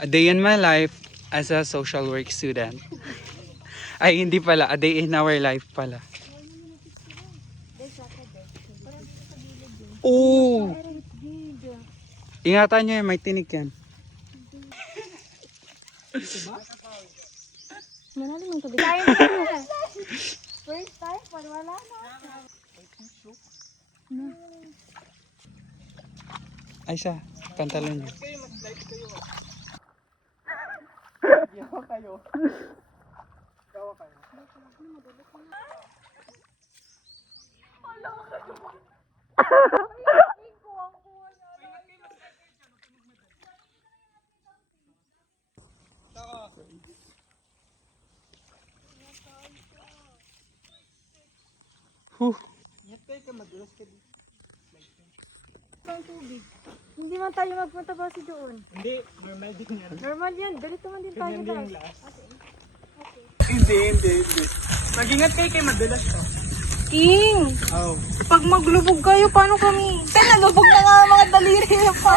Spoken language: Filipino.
A day in my life as a social work student. Ay, hindi pala. A day in our life pala. Oo! Ingatan nyo yan, may tinig yan. Malalim ang tubig. First time, wala na. Ay siya, pantalon nyo. Yawa kayo. Yawa kayo. Huh. Yatay ka madulas ka dito. Ang tubig. Hindi man tayo magpunta ba si doon? Hindi, normal din yan. Normal yan. Ganito man din tayo Ganyan din yung guys. last. Hindi. Mag-ingat kayo kay madulas to. King! Oh. Pag maglubog kayo, paano kami? Nalubog na nga ang mga daliri na pa.